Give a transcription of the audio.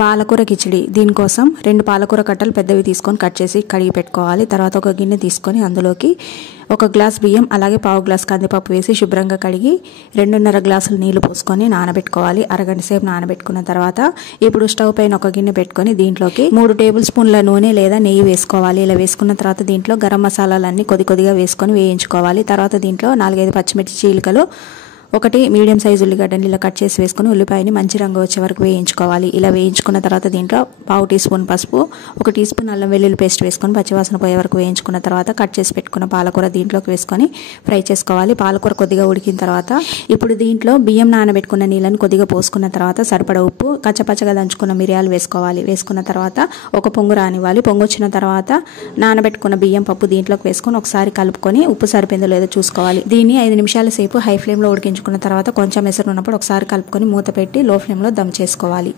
పాలకూర కిచిడి దీనికోసం 2 పాలకూర కట్టలు పెద్దవి తీసుకొని కట్ చేసి కడిగి పెట్టుకోవాలి. తర్వాత ఒక గిన్నె తీసుకొని అందులోకి 1 గ్లాస్ బియ్యం అలాగే పావు గ్లాస్ కందిపప్పు వేసి శుభ్రంగా కడిగి 2.5 గ్లాసులు నీళ్లు పోసుకొని నానబెట్టుకోవాలి. అరగంట సేపు నానబెట్టుకున్న తర్వాత ఇప్పుడు స్టవ్ పైన ఒక గిన్నె పెట్టుకొని దీంట్లోకి 3 టేబుల్ స్పూన్ల నూనె లేదా నెయ్యి వేసుకోవాలి. ఇలా వేసుకున్న తర్వాత దీంట్లో గరం మసాలాలన్నీ కొద్దిగా వేసుకొని వేయించుకోవాలి. తర్వాత దీంట్లో 4-5 పచ్చిమిర్చి చీలికలు, 1 మీడియం సైజు ఉల్లిగడ్డని ఇలా కట్ చేసి వేసుకొని ఉల్లిపాయని మంచి రంగు వచ్చే వరకు వేయించుకోవాలి. ఇలా వేయించుకున్న తర్వాత దీంట్లో పావు టీ స్పూన్ పసుపు, 1 టీ స్పూన్ అల్లం వెల్లుల్లి పేస్ట్ వేసుకొని పచ్చివాసన పోయే వరకు వేయించుకున్న తర్వాత కట్ చేసి పెట్టుకున్న పాలకూర దీంట్లోకి వేసుకొని ఫ్రై చేసుకోవాలి. పాలకూర కొద్దిగా ఉడికిన తర్వాత ఇప్పుడు దీంట్లో బియ్యం నానబెట్టుకున్న నీళ్ళని కొద్దిగా పోసుకున్న తర్వాత సరిపడా ఉప్పు, కచ్చపచ్చగా దంచుకున్న మిరియాలు వేసుకోవాలి. వేసుకున్న తర్వాత ఒక పొంగు రానివ్వాలి. పొంగు వచ్చిన తర్వాత నానబెట్టుకున్న బియ్యం పప్పు దీంట్లోకి వేసుకొని ఒకసారి కలుపుకొని ఉప్పు సరిపోయిందో లేదో చూసుకోవాలి. దీన్ని 5 నిమిషాల సేపు హై ఫ్లేమ్లో ఉడికించుకున్న తర్వాత కొంచెం ఎసరు ఉన్నప్పుడు ఒకసారి కలుపుకొని మూత పెట్టి లో ఫ్లేమ్లో దమ్ చేసుకోవాలి.